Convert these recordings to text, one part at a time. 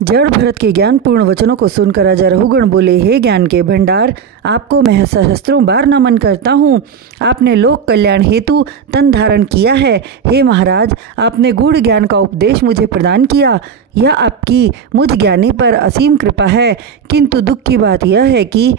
जड़ भरत के ज्ञानपूर्ण वचनों को सुनकर राजा रहुगण बोले, हे ज्ञान के भंडार, आपको मैं सहस्त्रों बार नमन करता हूँ। आपने लोक कल्याण हेतु तन धारण किया है। हे महाराज, आपने गूढ़ ज्ञान का उपदेश मुझे प्रदान किया। यह आपकी मुझ ज्ञानी पर असीम कृपा है। किंतु दुख की बात यह है कि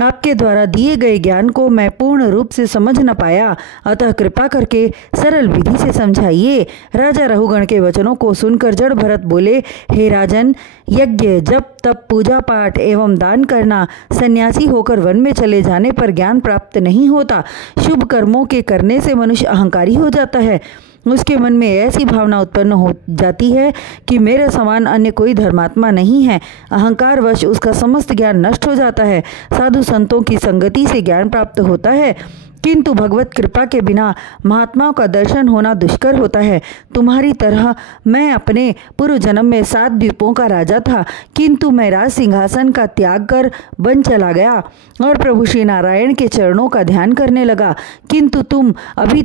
आपके द्वारा दिए गए ज्ञान को मैं पूर्ण रूप से समझ न पाया, अतः कृपा करके सरल विधि से समझाइए। राजा रहुगण के वचनों को सुनकर जड़ भरत बोले, हे राजन, यज्ञ, जप, तप, पूजा पाठ एवं दान करना, सन्यासी होकर वन में चले जाने पर ज्ञान प्राप्त नहीं होता। शुभ कर्मों के करने से मनुष्य अहंकारी हो जाता है। उसके मन में ऐसी भावना उत्पन्न हो जाती है कि मेरे समान अन्य कोई धर्मात्मा नहीं है। अहंकारवश उसका समस्त ज्ञान नष्ट हो जाता है। साधु संतों की संगति से ज्ञान प्राप्त होता है, किंतु भगवत कृपा के बिना महात्माओं का दर्शन होना दुष्कर होता है। तुम्हारी तरह मैं अपने पूर्व जन्म में 7 द्वीपों का राजा था, किंतु मैं राज सिंहासन का त्याग कर वन चला गया और प्रभु श्री नारायण के चरणों का ध्यान करने लगा। किंतु तुम अभी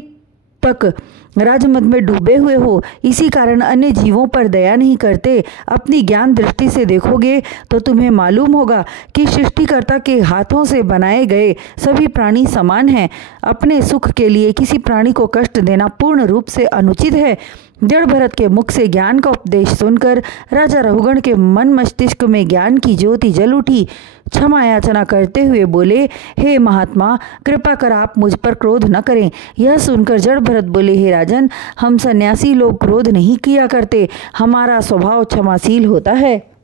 तक राजमद में डूबे हुए हो, इसी कारण अन्य जीवों पर दया नहीं करते। अपनी ज्ञान दृष्टि से देखोगे तो तुम्हें मालूम होगा कि सृष्टिकर्ता के हाथों से बनाए गए सभी प्राणी समान हैं। अपने सुख के लिए किसी प्राणी को कष्ट देना पूर्ण रूप से अनुचित है। जड़ भरत के मुख से ज्ञान का उपदेश सुनकर राजा रहुगण के मन मस्तिष्क में ज्ञान की ज्योति जल उठी। क्षमा याचना करते हुए बोले, हे महात्मा, कृपा कर आप मुझ पर क्रोध न करें। यह सुनकर जड़ भरत बोले, हे राजन, हम सन्यासी लोग क्रोध नहीं किया करते। हमारा स्वभाव क्षमाशील होता है।